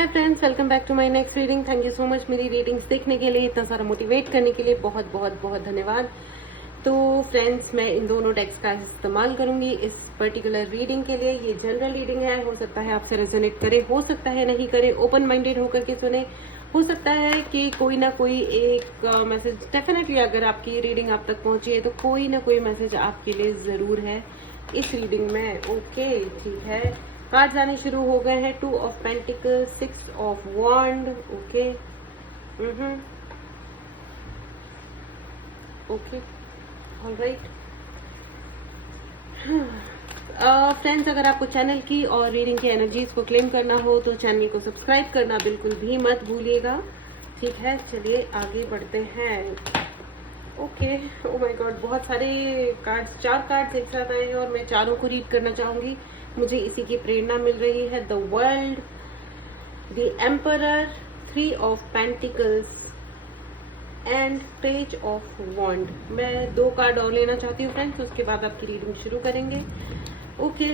Hi friends, welcome back to my next reading. Thank you so much मेरी readings देखने के लिए, इतना सारा मोटिवेट करने के लिए बहुत बहुत बहुत धन्यवाद। तो फ्रेंड्स, मैं इन दोनों टेक्स्ट का इस्तेमाल करूंगी इस पर्टिकुलर रीडिंग के लिए। ये जनरल रीडिंग है, हो सकता है आपसे रेजोनेट करे, हो सकता है नहीं करे। ओपन माइंडेड होकर के सुने, हो सकता है कि कोई ना कोई एक मैसेज डेफिनेटली, अगर आपकी रीडिंग आप तक पहुंची है तो कोई ना कोई मैसेज आपके लिए जरूर है इस रीडिंग में। ओके, ठीक है। कार्ड जाने शुरू हो गए हैं। 2 of pentacles, 6 of wand. Okay, okay, alright. Friends, अगर आपको चैनल की और रीडिंग की एनर्जीज को क्लेम करना हो तो चैनल को सब्सक्राइब करना बिल्कुल भी मत भूलिएगा। ठीक है, चलिए आगे बढ़ते हैं। ओके, ओ माय गॉड, बहुत सारे कार्ड्स, 4 कार्ड एक साथ आए हैं और मैं चारों को रीड करना चाहूंगी। मुझे इसी की प्रेरणा मिल रही है। The world, the emperor, 3 of pentacles and page of wand. मैं 2 कार्ड और लेना चाहती हूँ फ्रेंड्स, उसके बाद आपकी रीडिंग शुरू करेंगे। ओके,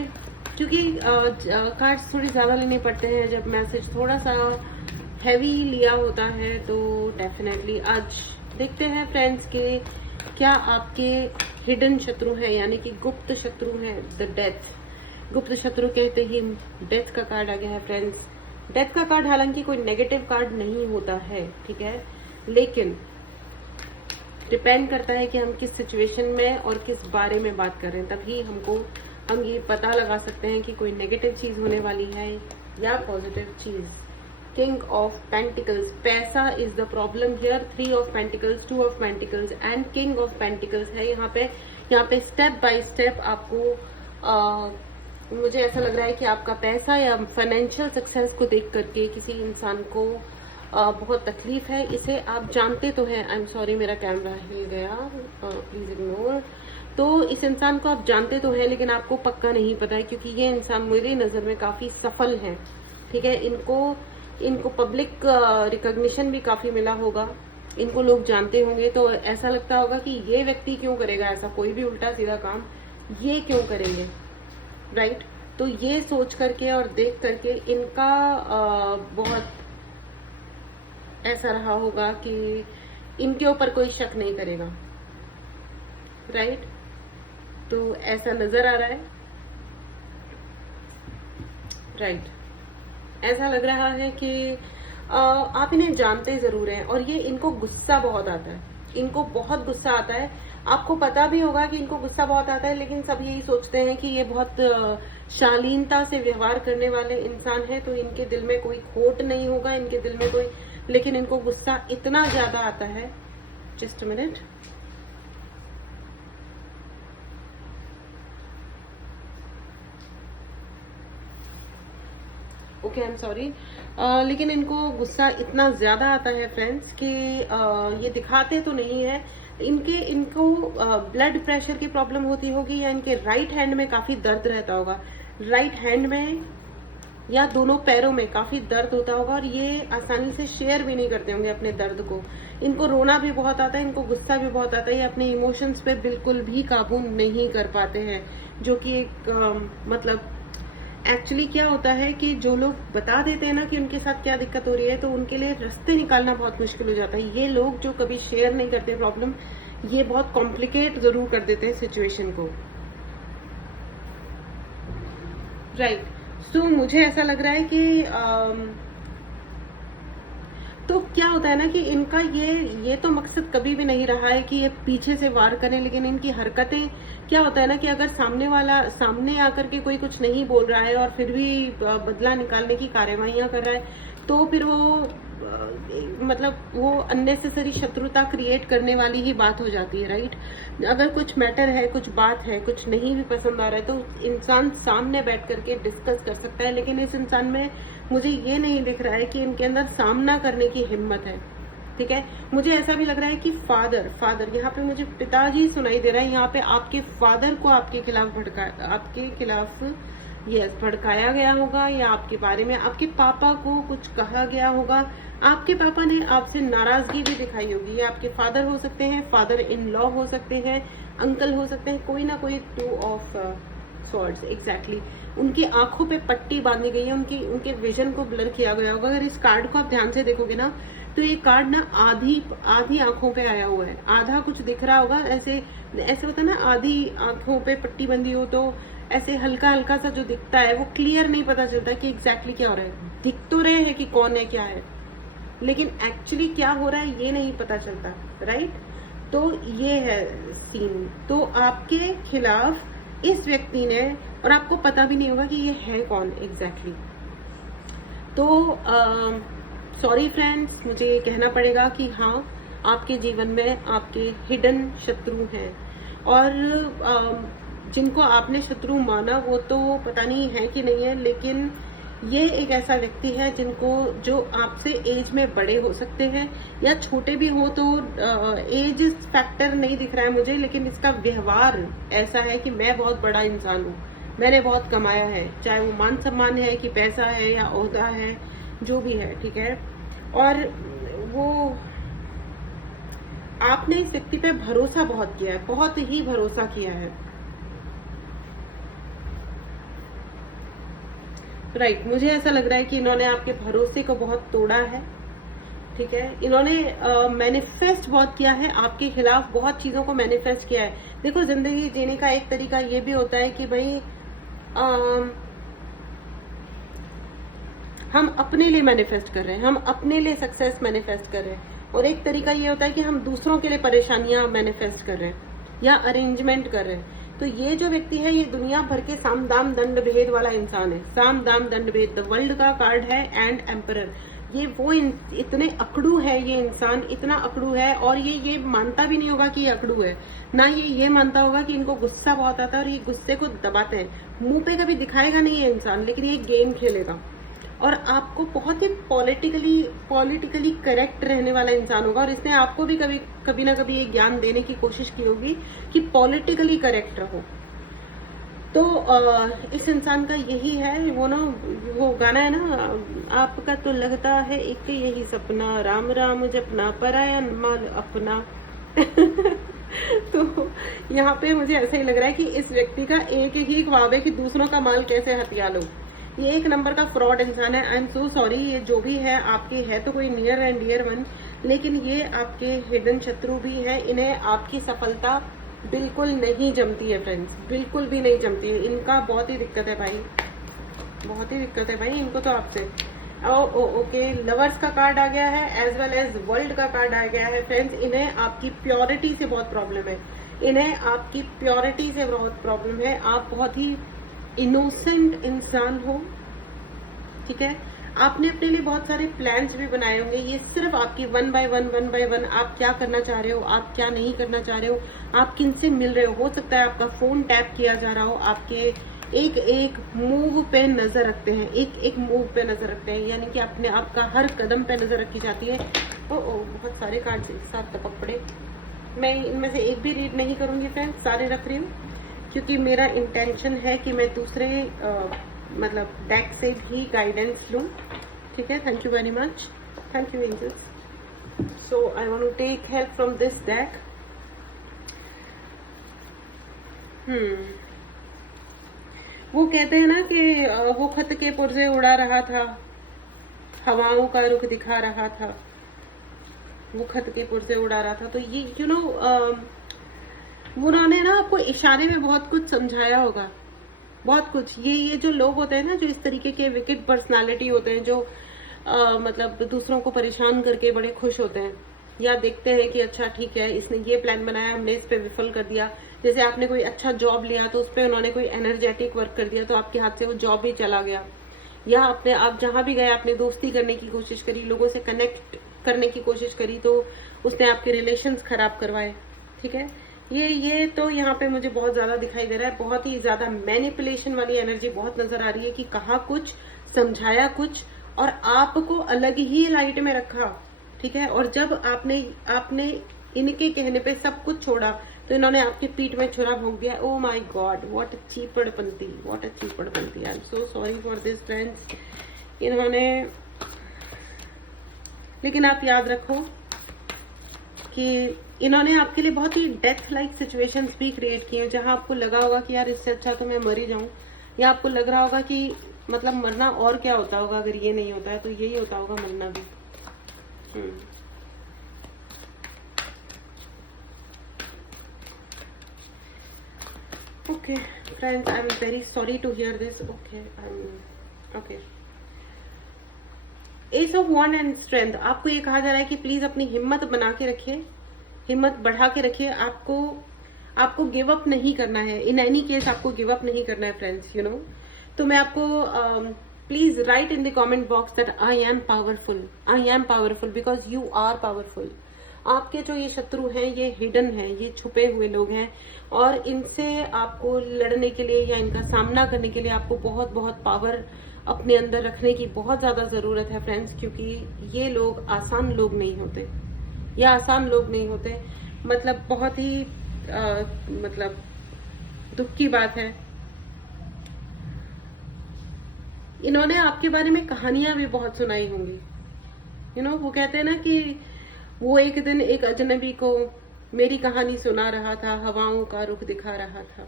क्योंकि कार्ड्स थोड़े ज्यादा लेने पड़ते हैं जब मैसेज थोड़ा सा हैवी लिया होता है, तो डेफिनेटली आज देखते हैं फ्रेंड्स के क्या आपके हिडन शत्रु हैं, यानी कि गुप्त शत्रु हैं। द डेथ, गुप्त शत्रु कहते ही डेथ का कार्ड आ गया है फ्रेंड्स। डेथ का कार्ड हालांकि कोई नेगेटिव कार्ड नहीं होता है, ठीक है, लेकिन डिपेंड करता है कि हम किस सिचुएशन में और किस बारे में बात कर रहे हैं, तभी हम ये पता लगा सकते हैं कि कोई नेगेटिव चीज होने वाली है या पॉजिटिव चीज। किंग ऑफ पेंटिकल्स, पैसा is the problem here. 3 of pentacles, 2 of pentacles and king of pentacles है यहाँ पे स्टेप बाय स्टेप आपको मुझे ऐसा लग रहा है कि आपका पैसा या फाइनेंशियल सक्सेस को देख करके किसी इंसान को बहुत तकलीफ है। इसे आप जानते तो हैं। आई एम सॉरी, मेरा कैमरा हिल गया, प्लीज इग्नोर। तो इस इंसान को आप जानते तो हैं, लेकिन आपको पक्का नहीं पता है, क्योंकि ये इंसान मेरी नजर में काफी सफल है। ठीक है, इनको पब्लिक रिकॉग्निशन भी काफी मिला होगा, इनको लोग जानते होंगे, तो ऐसा लगता होगा कि ये व्यक्ति क्यों करेगा ऐसा कोई भी उल्टा सीधा काम, ये क्यों करेंगे, राइट। तो ये सोच करके और देख करके इनका बहुत ऐसा रहा होगा कि इनके ऊपर कोई शक नहीं करेगा, राइट। तो ऐसा नजर आ रहा है, राइट। ऐसा लग रहा है कि आप इन्हें जानते जरूर हैं और ये इनको गुस्सा बहुत आता है, इनको बहुत गुस्सा आता है। आपको पता भी होगा कि इनको गुस्सा बहुत आता है, लेकिन सब यही सोचते हैं कि ये बहुत शालीनता से व्यवहार करने वाले इंसान है, तो इनके दिल में कोई खोट नहीं होगा, इनके दिल में कोई, लेकिन इनको गुस्सा इतना ज्यादा आता है। Just a minute. Okay, I am sorry, लेकिन इनको गुस्सा इतना ज्यादा आता है फ्रेंड्स कि ये दिखाते तो नहीं है। इनको ब्लड प्रेशर की प्रॉब्लम होती होगी, या इनके राइट हैंड में काफी दर्द रहता होगा, राइट हैंड में या दोनों पैरों में काफी दर्द होता होगा, और ये आसानी से शेयर भी नहीं करते होंगे अपने दर्द को। इनको रोना भी बहुत आता है, इनको गुस्सा भी बहुत आता है, ये अपने इमोशंस पे बिल्कुल भी काबू नहीं कर पाते हैं, जो कि एक मतलब एक्चुअली क्या होता है कि जो लोग बता देते हैं ना कि उनके साथ क्या दिक्कत हो रही है, तो उनके लिए रास्ते निकालना बहुत मुश्किल हो जाता है। ये लोग जो कभी शेयर नहीं करते प्रॉब्लम, ये बहुत कॉम्प्लिकेट जरूर कर देते हैं सिचुएशन को, राइट। सो मुझे ऐसा लग रहा है कि तो क्या होता है ना कि इनका ये तो मकसद कभी भी नहीं रहा है कि ये पीछे से वार करें, लेकिन इनकी हरकतें क्या होता है ना कि अगर सामने आकर के कोई कुछ नहीं बोल रहा है और फिर भी बदला निकालने की कार्यवाहियां कर रहा है, तो फिर वो अननेसेसरी शत्रुता क्रिएट करने वाली ही बात हो जाती है, राइट। अगर कुछ मैटर है, कुछ बात है, कुछ नहीं भी पसंद आ रहा है, तो इंसान सामने बैठ करके डिस्कस कर सकता है, लेकिन इस इंसान में मुझे ये नहीं दिख रहा है कि इनके अंदर सामना करने की हिम्मत है। ठीक है, मुझे ऐसा भी लग रहा है कि फादर यहाँ पे मुझे पिताजी सुनाई दे रहा है। यहाँ पे आपके फादर को आपके खिलाफ भड़काया गया होगा, या आपके बारे में आपके पापा को कुछ कहा गया होगा। आपके पापा ने आपसे नाराजगी भी दिखाई होगी। ये आपके फादर हो सकते हैं, फादर इन लॉ हो सकते हैं, अंकल हो सकते हैं, कोई ना कोई 2 ऑफ सॉर्ड्स, एग्जैक्टली। उनकी आंखों पे पट्टी बांधी गई है, उनके विजन को ब्लर किया गया होगा। अगर इस कार्ड को आप ध्यान से देखोगे ना, तो ये कार्ड ना आधी आंखों पे आया हुआ है, आधा कुछ दिख रहा होगा। ऐसे होता है ना, आधी आंखों पे पट्टी बंधी हो तो ऐसे हल्का हल्का सा जो दिखता है, वो क्लियर नहीं पता चलता कि एग्जैक्टली क्या हो रहा है। दिख तो रहे हैं कि कौन है क्या है, लेकिन एक्चुअली क्या हो रहा है ये नहीं पता चलता, राइट। तो ये है सीन। तो आपके खिलाफ इस व्यक्ति ने, और आपको पता भी नहीं होगा कि ये है कौन एग्जैक्टली। तो सॉरी फ्रेंड्स, मुझे ये कहना पड़ेगा कि हाँ, आपके जीवन में आपके हिडन शत्रु हैं, और जिनको आपने शत्रु माना वो तो पता नहीं है कि नहीं है, लेकिन ये एक ऐसा व्यक्ति है जो आपसे एज में बड़े हो सकते हैं या छोटे भी हो। तो एज फैक्टर नहीं दिख रहा है मुझे, लेकिन इसका व्यवहार ऐसा है कि मैं बहुत बड़ा इंसान हूँ, मैंने बहुत कमाया है, चाहे वो मान सम्मान है कि पैसा है या ओहदा है, जो भी है, ठीक है। और वो आपने इस व्यक्ति पे भरोसा बहुत किया है, बहुत ही भरोसा किया है, राइट। मुझे ऐसा लग रहा है कि इन्होंने आपके भरोसे को बहुत तोड़ा है, ठीक है। इन्होंने मैनिफेस्ट बहुत किया है आपके खिलाफ, बहुत चीजों को मैनिफेस्ट किया है। देखो, जिंदगी जीने का एक तरीका ये भी होता है कि भाई हम अपने लिए मैनिफेस्ट कर रहे हैं, हम अपने लिए सक्सेस मैनिफेस्ट कर रहे हैं, और एक तरीका ये होता है कि हम दूसरों के लिए परेशानियां मैनिफेस्ट कर रहे हैं या अरेंजमेंट कर रहे हैं। तो ये जो व्यक्ति है, ये दुनिया भर के साम दाम दंड भेद वाला इंसान है। साम दाम दंड भेद द वर्ल्ड का कार्ड है, एंड एम्परर। ये वो इतने अकड़ू है, ये इंसान इतना अकड़ू है, और ये मानता भी नहीं होगा कि ये अकड़ू है, ना ये मानता होगा कि इनको गुस्सा बहुत आता है, और ये गुस्से को दबाते हैं। मुंह पे कभी दिखाएगा नहीं ये इंसान, लेकिन ये गेम खेलेगा, और आपको बहुत ही पॉलिटिकली करेक्ट रहने वाला इंसान होगा। और इसने आपको भी कभी ना कभी ये ज्ञान देने की कोशिश की होगी कि पॉलिटिकली करेक्ट रहो। तो इस इंसान का यही है, वो गाना है ना, आपका तो लगता है एक यही सपना, राम राम जपना पराया माल अपना। तो यहाँ पे मुझे ऐसा ही लग रहा है कि इस व्यक्ति का एक ही ख्वाब है कि दूसरों का माल कैसे हथिया लो। ये एक नंबर का फ्रॉड इंसान है। आई एम सो सॉरी, ये जो भी है आपके है तो कोई नियर एंड डियर वन, लेकिन ये आपके हिडन शत्रु भी है। इन्हें आपकी सफलता बिल्कुल नहीं जमती है फ्रेंड्स, बिल्कुल भी नहीं जमती है। इनका बहुत ही दिक्कत है भाई, बहुत ही दिक्कत है भाई इनको तो आपसे। ओके, लवर्स का कार्ड आ गया है, एज वेल एज वर्ल्ड का कार्ड आ गया है फ्रेंड्स। इन्हें आपकी प्योरिटी से बहुत प्रॉब्लम है, इन्हें आपकी प्योरिटी से बहुत प्रॉब्लम है। आप बहुत ही इनोसेंट इंसान हो, ठीक है। आपने अपने लिए बहुत सारे प्लान्स भी बनाए होंगे। ये सिर्फ आपकी वन बाय वन आप क्या करना चाह रहे हो, आप क्या नहीं करना चाह रहे हो, आप किन से मिल रहे हो सकता है आपका फोन टैप किया जा रहा हो, आपके एक एक मूव पे नजर रखते हैं, एक एक मूव पे नजर रखते हैं, यानी कि अपने आपका हर कदम पे नजर रखी जाती है। बहुत सारे कार्ड एक साथ टपक पड़े। मैं इनमें से एक भी रीड नहीं करूंगी फ्रेंड्स, सारे रख रही हूँ, क्योंकि मेरा इंटेंशन है कि मैं दूसरे मतलब डेक से भी गाइडेंस लूँ, ठीक है। Thank you very much, thank you angels. So I want to take help from this deck. वो कहते हैं ना कि वो खत के पुर्जे उड़ा रहा था, हवाओं का रुख दिखा रहा था, वो खत के पुर्जे उड़ा रहा था। तो ये उन्होंने ना आपको इशारे में बहुत कुछ समझाया होगा, बहुत कुछ। ये जो लोग होते हैं ना, जो इस तरीके के विकेट पर्सनालिटी होते हैं, जो मतलब दूसरों को परेशान करके बड़े खुश होते हैं, या देखते हैं कि अच्छा ठीक है, इसने ये प्लान बनाया, हमने इस पे विफल कर दिया। जैसे आपने कोई अच्छा जॉब लिया तो उस पर उन्होंने कोई एनर्जेटिक वर्क कर दिया, तो आपके हाथ से वो जॉब भी चला गया। या आप जहां भी गए, आपने दोस्ती करने की कोशिश करी, लोगों से कनेक्ट करने की कोशिश करी, तो उसने आपके रिलेशंस खराब करवाए, ठीक है। ये तो यहाँ पे मुझे बहुत ज्यादा दिखाई दे रहा है, बहुत ही ज्यादा मैनिपुलेशन वाली एनर्जी बहुत नजर आ रही है कि कहा कुछ, समझाया कुछ, और आपको अलग ही लाइट में रखा, ठीक है। और जब आपने इनके कहने पे सब कुछ छोड़ा, तो इन्होंने आपकी पीठ में छुरा भोंक दिया। Oh my god, what a चीपड़पंती, व्हाट अ चीपड़पंती। I am so sorry for this friends. इन्होंने, लेकिन आप याद रखो कि इन्होंने आपके लिए बहुत ही डेथ लाइक सिचुएशंस भी क्रिएट किए हैं, जहां आपको लगा होगा कि यार इससे अच्छा तो मैं मर ही जाऊं, या आपको लग रहा होगा कि मतलब मरना और क्या होता होगा, अगर ये नहीं होता है तो यही होता होगा मरना भी। Okay friends, I am very sorry to hear this. Okay, ace of wand and strength, आपको ये कहा जा रहा है कि प्लीज अपनी हिम्मत बना के रखिए, हिम्मत बढ़ा के रखिए। आपको गिव अप नहीं करना है, इन एनी केस आपको गिव अप नहीं करना है फ्रेंड्स, यू नो। तो मैं आपको please write in the comment box that I am powerful because you are powerful. आपके जो ये शत्रु हैं ये हिडन हैं, ये छुपे हुए लोग हैं, और इनसे आपको लड़ने के लिए या इनका सामना करने के लिए आपको बहुत बहुत पावर अपने अंदर रखने की बहुत ज्यादा जरूरत है फ्रेंड्स, क्योंकि ये लोग आसान लोग नहीं होते, या आसान लोग नहीं होते। मतलब बहुत ही मतलब दुख की बात है। इन्होंने आपके बारे में कहानियां भी बहुत सुनाई होंगी, यू नो। वो कहते हैं ना कि वो एक दिन एक अजनबी को मेरी कहानी सुना रहा था, हवाओं का रुख दिखा रहा था,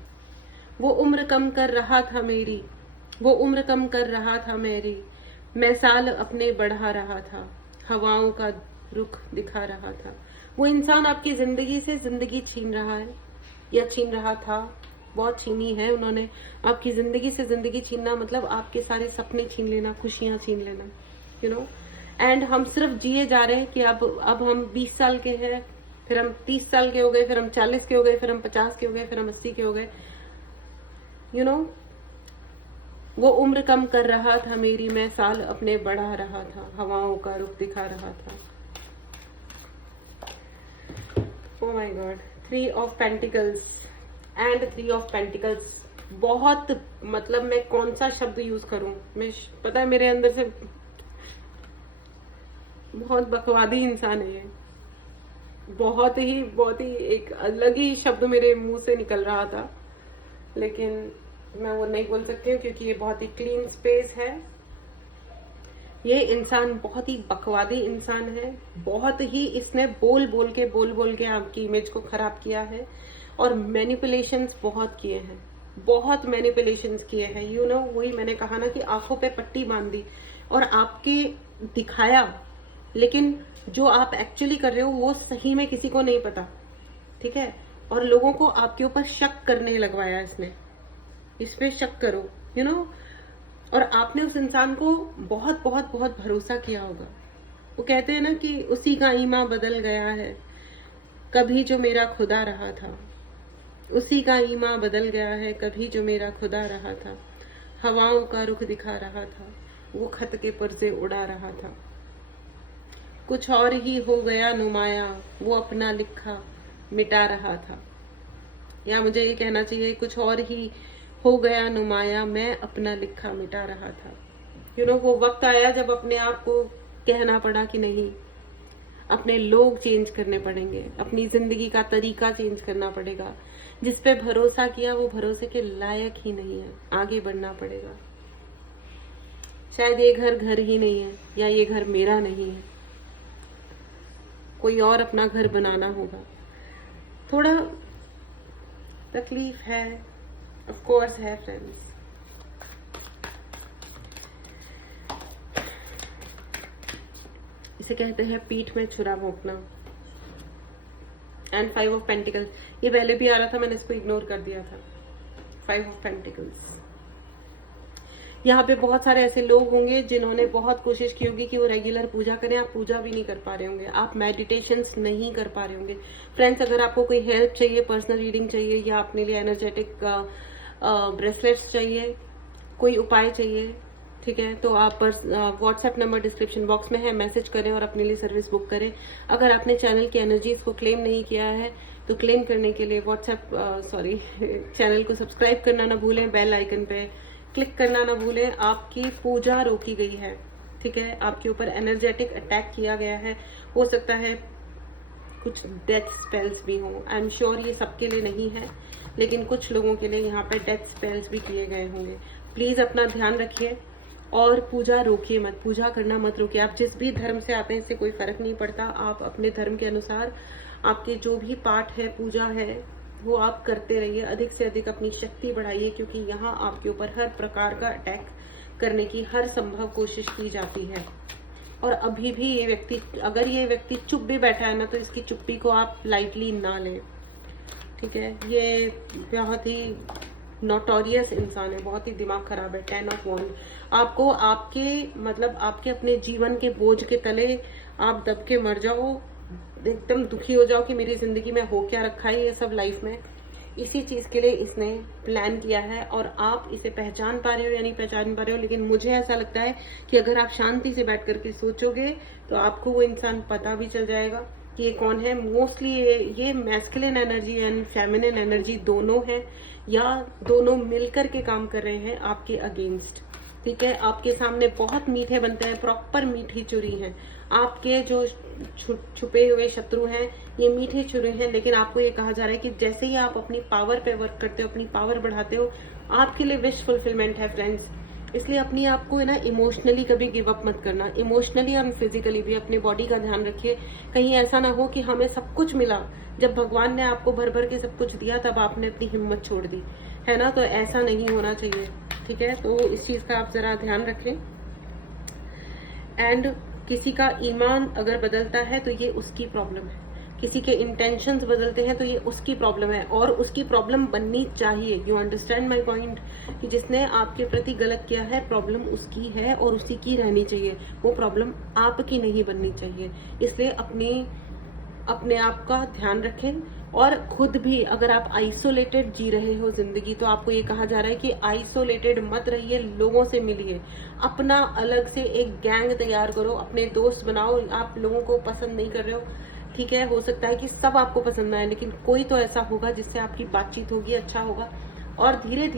वो उम्र कम कर रहा था मेरी, वो उम्र कम कर रहा था मेरी, मैं साल अपने बढ़ा रहा था, हवाओं का रुख दिखा रहा था। वो इंसान आपकी जिंदगी से जिंदगी छीन रहा है, या छीन रहा था, बहुत छीनी है उन्होंने। आपकी जिंदगी से जिंदगी छीनना मतलब आपके सारे सपने छीन लेना, खुशियां छीन लेना, यू नो। एंड हम सिर्फ जिए जा रहे हैं कि अब हम 20 साल के हैं, फिर हम 30 साल के हो गए, फिर हम 40 के हो गए, फिर हम 50 के हो गए, फिर हम 80 के हो गए, यू नो। वो उम्र कम कर रहा था मेरी, मैं साल अपने बढ़ा रहा था, हवाओं का रुख दिखा रहा था। Oh my God, 3 of pentacles and 3 of pentacles. बहुत मतलब मैं कौन सा शब्द यूज करूं, मैं पता है मेरे अंदर से बहुत बकवादी इंसान है ये, बहुत ही एक अलग ही शब्द मेरे मुंह से निकल रहा था, लेकिन मैं वो नहीं बोल सकती हूँ क्योंकि ये बहुत ही क्लीन स्पेस है। ये इंसान बहुत ही बकवादी इंसान है, बहुत ही इसने बोल बोल के आपकी इमेज को खराब किया है, और मैनिपुलेशंस बहुत किए हैं, बहुत मैनिपुलेशंस किए हैं, यू नो। वही मैंने कहा ना कि आंखों पे पट्टी बांध दी और आपके दिखाया, लेकिन जो आप एक्चुअली कर रहे हो वो सही में किसी को नहीं पता, ठीक है। और लोगों को आपके ऊपर शक करने लगवाया इसने, इस पे शक करो, यू नो। और आपने उस इंसान को बहुत बहुत बहुत भरोसा किया होगा। वो कहते हैं ना कि उसी का ईमा बदल गया है, कभी जो मेरा खुदा रहा था, उसी का ईमा बदल गया है, कभी जो मेरा खुदा रहा था, हवाओं का रुख दिखा रहा था, वो खत के पर्चे उड़ा रहा था, कुछ और ही हो गया नुमाया, वो अपना लिखा मिटा रहा था। या मुझे ये कहना चाहिए कुछ और ही हो गया नुमाया, मैं अपना लिखा मिटा रहा था, यू नो। वो वक्त आया जब अपने आप को कहना पड़ा कि नहीं, अपने लोग चेंज करने पड़ेंगे, अपनी जिंदगी का तरीका चेंज करना पड़ेगा। जिस पे भरोसा किया वो भरोसे के लायक ही नहीं है, आगे बढ़ना पड़ेगा। शायद ये घर ही नहीं है, या ये घर मेरा नहीं है, कोई और अपना घर बनाना होगा। थोड़ा तकलीफ है, ऑफ कोर्स है फ्रेंड्स। इसे कहते हैं पीठ में छुरा भोंकना। एंड 5 ऑफ पेंटिकल्स, ये पहले भी आ रहा था, मैंने इसको इग्नोर कर दिया था। 5 ऑफ पेंटिकल्स, यहाँ पे बहुत सारे ऐसे लोग होंगे जिन्होंने बहुत कोशिश की होगी कि वो रेगुलर पूजा करें, आप पूजा भी नहीं कर पा रहे होंगे, आप मेडिटेशंस नहीं कर पा रहे होंगे। फ्रेंड्स, अगर आपको कोई हेल्प चाहिए, पर्सनल रीडिंग चाहिए, या अपने लिए एनर्जेटिक ब्रेसलेट्स चाहिए, कोई उपाय चाहिए, ठीक है, तो आप व्हाट्सएप नंबर डिस्क्रिप्शन बॉक्स में है, मैसेज करें और अपने लिए सर्विस बुक करें। अगर आपने चैनल की एनर्जीज को क्लेम नहीं किया है तो क्लेम करने के लिए चैनल को सब्सक्राइब करना ना भूलें, बेल आइकन पे क्लिक करना ना भूलें। आपकी पूजा रोकी गई है, ठीक है, आपके ऊपर एनर्जेटिक अटैक किया गया है। हो सकता है कुछ डेथ स्पेल्स भी हों, आई एम श्योर ये सबके लिए नहीं है, लेकिन कुछ लोगों के लिए यहाँ पे डेथ स्पेल्स भी किए गए होंगे। प्लीज अपना ध्यान रखिए, और पूजा रोकिए मत, पूजा करना मत रोकिए। आप जिस भी धर्म से आते हैं इससे कोई फर्क नहीं पड़ता, आप अपने धर्म के अनुसार आपके जो भी पाठ है, पूजा है, वो आप करते रहिए। अधिक से अधिक अपनी शक्ति बढ़ाइए, क्योंकि यहाँ आपके ऊपर हर प्रकार का अटैक करने की हर संभव कोशिश की जाती है। और अभी भी ये व्यक्ति, अगर ये व्यक्ति चुप भी बैठा है ना, तो इसकी चुप्पी को आप लाइटली ना लें, ठीक है। ये बहुत ही नोटोरियस इंसान है, बहुत ही दिमाग खराब है। 10 ऑफ वॉन्ड, आपको आपके अपने जीवन के बोझ के तले आप दब के मर जाओ, एकदम दुखी हो जाओ कि मेरी जिंदगी में हो क्या रखा है ये सब लाइफ में। इसी चीज के लिए इसने प्लान किया है, और आप इसे पहचान पा रहे हो या नहीं पहचान पा रहे हो, लेकिन मुझे ऐसा लगता है कि अगर आप शांति से बैठ करके सोचोगे तो आपको वो इंसान पता भी चल जाएगा कि ये कौन है। मोस्टली ये मैस्कुलिन एनर्जी यानी फेमिनिन एनर्जी दोनों है, या दोनों मिलकर के काम कर रहे हैं आपके अगेंस्ट, ठीक है। आपके सामने बहुत मीठे बनते हैं, प्रॉपर मीठी चुरी हैं। आपके जो छुपे हुए शत्रु हैं ये मीठे छुरे हैं, लेकिन आपको ये कहा जा रहा है कि जैसे ही आप अपनी पावर पे वर्क करते हो, अपनी पावर बढ़ाते हो, आपके लिए विश फुलफिलमेंट है फ्रेंड्स। इसलिए अपनी आपको है ना इमोशनली कभी गिव अप मत करना, इमोशनली और फिजिकली भी अपनी बॉडी का ध्यान रखिए। कहीं ऐसा ना हो कि हमें सब कुछ मिला, जब भगवान ने आपको भर भर के सब कुछ दिया तब आपने अपनी हिम्मत छोड़ दी, है ना। तो ऐसा नहीं होना चाहिए, ठीक है। तो इस चीज का आप जरा ध्यान रखें। एंड किसी का ईमान अगर बदलता है तो ये उसकी प्रॉब्लम है, किसी के इंटेंशंस बदलते हैं तो ये उसकी प्रॉब्लम है, और उसकी प्रॉब्लम बननी चाहिए। यू अंडरस्टैंड माई पॉइंट, कि जिसने आपके प्रति गलत किया है प्रॉब्लम उसकी है और उसी की रहनी चाहिए, वो प्रॉब्लम आपकी नहीं बननी चाहिए। इसलिए अपने आप का ध्यान रखें, और खुद भी अगर आप आइसोलेटेड जी रहे हो जिंदगी, तो आपको ये कहा जा रहा है कि आइसोलेटेड मत रहिए, लोगों से मिलिए, अपना अलग से एक गैंग तैयार करो, अपने दोस्त बनाओ। आप लोगों को पसंद नहीं कर रहे हो, ठीक है, हो सकता है कि सब आपको पसंद आए, लेकिन कोई तो ऐसा होगा जिससे आपकी बातचीत होगी, अच्छा होगा। और धीरे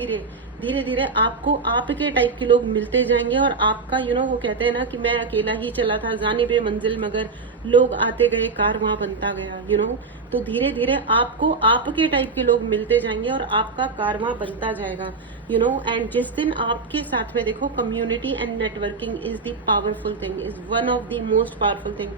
धीरे आपको आपके टाइप के लोग मिलते जाएंगे, और आपका वो कहते हैं ना कि मैं अकेला ही चला था जानिबे मंजिल, मगर लोग आते गए कारवां बनता गया, तो धीरे धीरे आपको आपके टाइप के लोग मिलते जाएंगे और आपका कारवां बनता जाएगा, एंड जिस दिन आपके साथ में देखो, community and networking is the powerful thing, is one of the most powerful thing.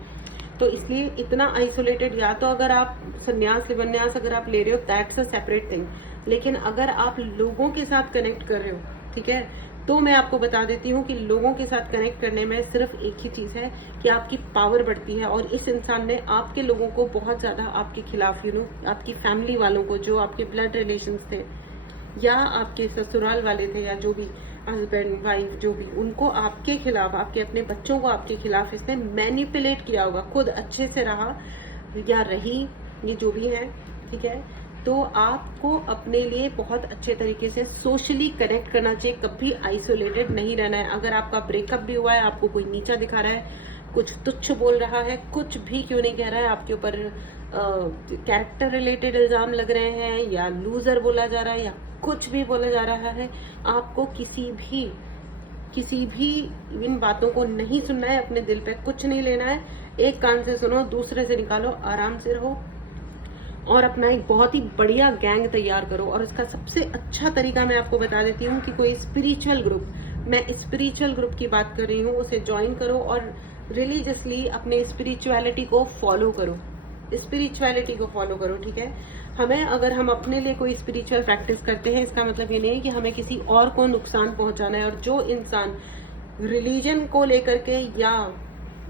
तो इसलिए इतना आइसोलेटेड, या तो अगर आप संन्यास विन्यास अगर आप ले रहे हो, दैट्स अ सेपरेट थिंग, लेकिन अगर आप लोगों के साथ कनेक्ट कर रहे हो, ठीक है, तो मैं आपको बता देती हूँ कि लोगों के साथ कनेक्ट करने में सिर्फ एक ही चीज है कि आपकी पावर बढ़ती है। और इस इंसान ने आपके लोगों को बहुत ज्यादा आपके खिलाफ, आपकी फैमिली वालों को, जो आपके ब्लड रिलेशंस थे या आपके ससुराल वाले थे, या जो भी हस्बैंड वाइफ जो भी, उनको आपके खिलाफ, आपके अपने बच्चों को आपके खिलाफ इसने मैनिपुलेट किया होगा। खुद अच्छे से रहा या रही, ये जो भी है, ठीक है। तो आपको अपने लिए बहुत अच्छे तरीके से सोशली कनेक्ट करना चाहिए, कभी आइसोलेटेड नहीं रहना है। अगर आपका ब्रेकअप भी हुआ है, आपको कोई नीचा दिखा रहा है, कुछ तुच्छ बोल रहा है, कुछ भी क्यों नहीं कह रहा है, आपके ऊपर कैरेक्टर रिलेटेड इल्जाम लग रहे हैं, या लूजर बोला जा रहा है, या कुछ भी बोला जा रहा है, आपको किसी भी इन बातों को नहीं सुनना है, अपने दिल पे कुछ नहीं लेना है। एक कान से सुनो, दूसरे से निकालो, आराम से रहो, और अपना एक बहुत ही बढ़िया गैंग तैयार करो। और इसका सबसे अच्छा तरीका मैं आपको बता देती हूँ कि कोई स्पिरिचुअल ग्रुप, मैं स्पिरिचुअल ग्रुप की बात कर रही हूँ, उसे ज्वाइन करो और रिलीजियसली अपने स्पिरिचुअलिटी को फॉलो करो, ठीक है। अगर हम अपने लिए कोई स्पिरिचुअल प्रैक्टिस करते हैं, इसका मतलब ये नहीं है कि हमें किसी और को नुकसान पहुंचाना है। और जो इंसान रिलीजन को लेकर के या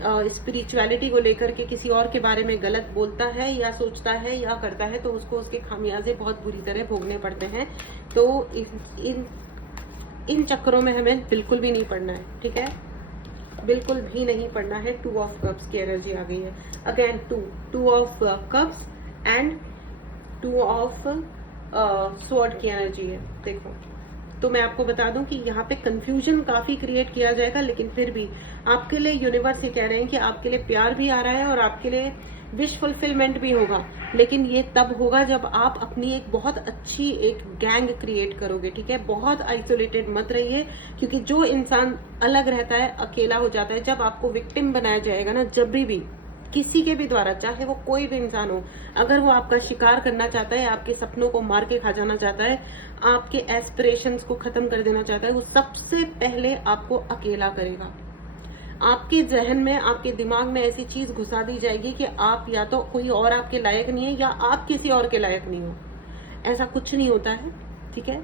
स्पिरिचुअलिटी को लेकर के किसी और के बारे में गलत बोलता है या सोचता है या करता है, तो उसको उसके खामियाजे बहुत बुरी तरह भोगने पड़ते हैं। तो इन चक्करों में हमें बिल्कुल भी नहीं पड़ना है, ठीक है, बिल्कुल भी नहीं पड़ना है। 2 ऑफ कप्स की एनर्जी आ गई है again, 2 of cups and 2 of sword की एनर्जी है। देखो, तो मैं आपको बता दूं कि यहाँ पे कंफ्यूजन काफी क्रिएट किया जाएगा, लेकिन फिर भी आपके लिए यूनिवर्स ये कह रहे हैं कि आपके लिए प्यार भी आ रहा है और आपके लिए विश फुलफिलमेंट भी होगा, लेकिन ये तब होगा जब आप अपनी एक बहुत अच्छी एक गैंग क्रिएट करोगे, ठीक है। बहुत आइसोलेटेड मत रहिए, क्योंकि जो इंसान अलग रहता है, अकेला हो जाता है, जब आपको विक्टिम बनाया जाएगा ना, जब भी किसी के भी द्वारा, चाहे वो कोई भी इंसान हो, अगर वो आपका शिकार करना चाहता है, आपके सपनों को मार के खा जाना चाहता है, आपके एस्पिरेशंस को खत्म कर देना चाहता है, वो सबसे पहले आपको अकेला करेगा। आपके जहन में, आपके दिमाग में ऐसी चीज घुसा दी जाएगी कि आप या तो कोई और आपके लायक नहीं है या आप किसी और के लायक नहीं हो। ऐसा कुछ नहीं होता है, ठीक है।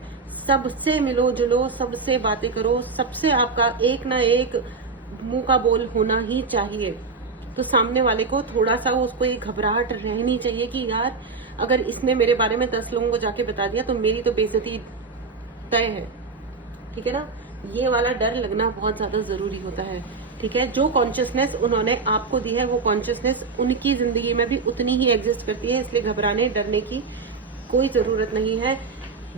सबसे मिलो जुलो, सबसे बातें करो, सबसे आपका एक ना एक मुंह का बोल होना ही चाहिए। तो सामने वाले को थोड़ा सा उसको एक घबराहट रहनी चाहिए कि यार अगर इसने मेरे बारे में 10 लोगों को जाके बता दिया तो मेरी तो बेइज्जती तय है, ठीक है ना। ये वाला डर लगना बहुत ज्यादा जरूरी होता है, ठीक है। जो कॉन्शियसनेस उन्होंने आपको दी है वो कॉन्शियसनेस उनकी जिंदगी में भी उतनी ही एग्जिस्ट करती है, इसलिए घबराने डरने की कोई जरूरत नहीं है।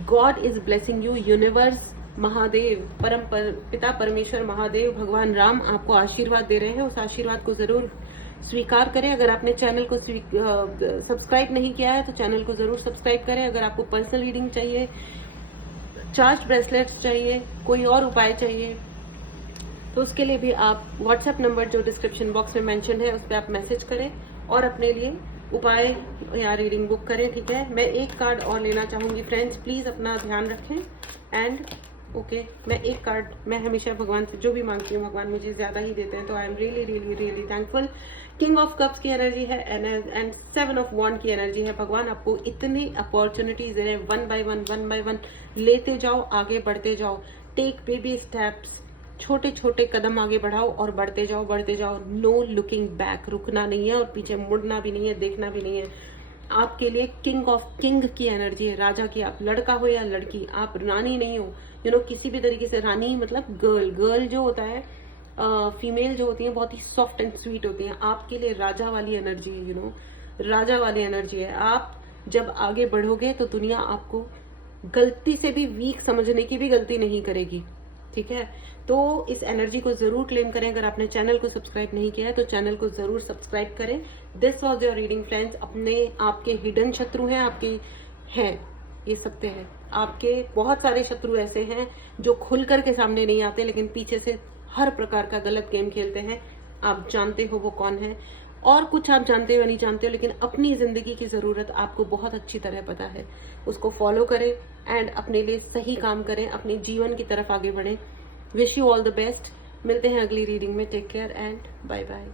God is blessing you, universe, Mahadev, पिता परमेश्वर महादेव, भगवान राम आपको आशीर्वाद दे रहे हैं। उस आशीर्वाद को जरूर स्वीकार करें। अगर आपने चैनल को सब्सक्राइब नहीं किया है तो चैनल को जरूर सब्सक्राइब करें। अगर आपको पर्सनल रीडिंग चाहिए, चार्ज ब्रेसलेट्स चाहिए, कोई और उपाय चाहिए, तो उसके लिए भी आप व्हाट्सएप नंबर जो डिस्क्रिप्शन बॉक्स में मेंशन है उस पर आप मैसेज करें और अपने लिए उपाय या रीडिंग बुक करें, ठीक है। मैं एक कार्ड और लेना चाहूंगी फ्रेंड्स, प्लीज अपना ध्यान रखें। एंड ओके, मैं एक कार्ड, मैं हमेशा भगवान से जो भी मांगती हूँ भगवान मुझे ज्यादा ही देते हैं, तो I am really really really thankful. King of cups की एनर्जी है एंड 7 ऑफ वॉन्ड की एनर्जी है। भगवान आपको इतनी अपॉर्चुनिटीज दे रहे हैं, वन बाय वन लेते जाओ, आगे बढ़ते जाओ। टेक बेबी स्टेप्स, छोटे छोटे कदम आगे बढ़ाओ और बढ़ते जाओ। नो लुकिंग बैक, रुकना नहीं है और पीछे मुड़ना भी नहीं है, देखना भी नहीं है। आपके लिए किंग की एनर्जी है, राजा की। आप लड़का हो या लड़की, आप रानी नहीं हो, किसी भी तरीके से। रानी मतलब गर्ल जो होता है, फीमेल जो होती है बहुत ही सॉफ्ट एंड स्वीट होती है। आपके लिए राजा वाली एनर्जी है, राजा वाली एनर्जी है। आप जब आगे बढ़ोगे तो दुनिया आपको गलती से भी वीक समझने की भी गलती नहीं करेगी, ठीक है। तो इस एनर्जी को जरूर क्लेम करें। अगर आपने चैनल को सब्सक्राइब नहीं किया है तो चैनल को जरूर सब्सक्राइब करें। This was your reading friends. अपने आपके हिडन शत्रु हैं, आपके हैं, ये सत्य है। आपके बहुत सारे शत्रु ऐसे हैं जो खुल करके सामने नहीं आते लेकिन पीछे से हर प्रकार का गलत गेम खेलते हैं। आप जानते हो वो कौन है, और कुछ आप जानते हो या नहीं जानते हो, लेकिन अपनी जिंदगी की जरूरत आपको बहुत अच्छी तरह पता है। उसको फॉलो करें एंड अपने लिए सही काम करें, अपने जीवन की तरफ आगे बढ़ें। Wish you all the best. मिलते हैं अगली रीडिंग में। Take care and bye bye.